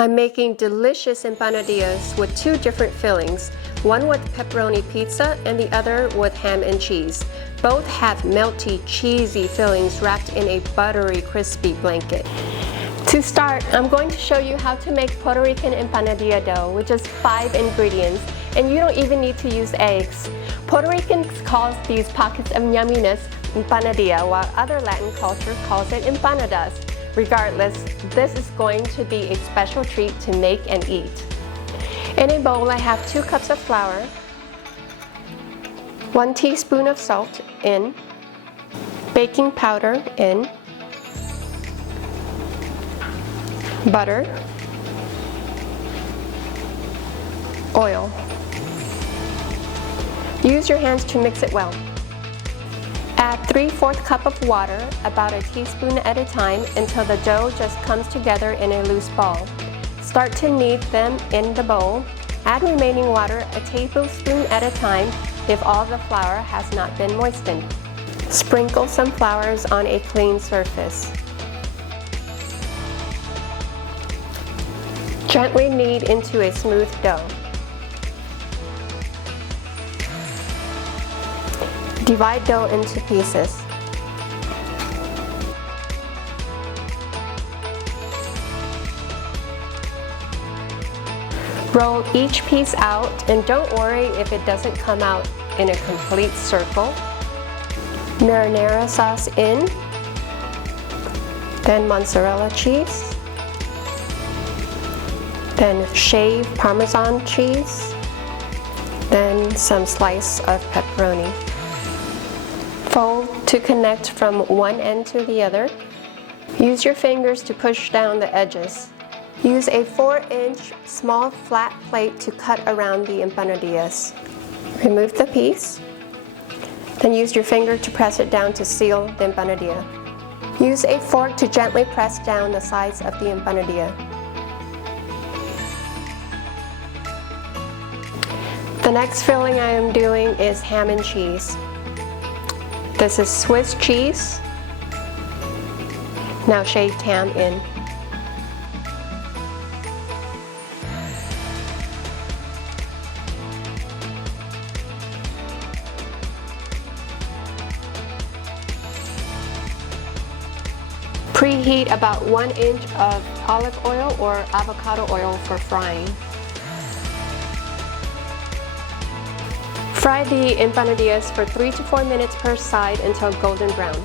I'm making delicious empanadillas with two different fillings, one with pepperoni pizza and the other with ham and cheese. Both have melty, cheesy fillings wrapped in a buttery, crispy blanket. To start, I'm going to show you how to make Puerto Rican empanadilla dough with just 5 ingredients, and you don't even need to use eggs. Puerto Ricans call these pockets of yumminess empanadilla, while other Latin culture calls it empanadas. Regardless, this is going to be a special treat to make and eat. In a bowl, I have 2 cups of flour, 1 teaspoon of salt in, baking powder in, butter, oil. Use your hands to mix it well. Add 3/4 cup of water, about a teaspoon at a time, until the dough just comes together in a loose ball. Start to knead them in the bowl. Add remaining water a tablespoon at a time if all the flour has not been moistened. Sprinkle some flowers on a clean surface. Gently knead into a smooth dough. Divide dough into pieces. Roll each piece out, and don't worry if it doesn't come out in a complete circle. Marinara sauce in, then mozzarella cheese, then shaved Parmesan cheese, then some slice of pepperoni. Fold to connect from one end to the other. Use your fingers to push down the edges. Use a 4-inch small flat plate to cut around the empanadillas. Remove the piece, then use your finger to press it down to seal the empanadilla. Use a fork to gently press down the sides of the empanadilla. The next filling I am doing is ham and cheese. This is Swiss cheese. Now shaved ham in. Preheat about 1 inch of olive oil or avocado oil for frying. Fry the empanadillas for 3 to 4 minutes per side until golden brown.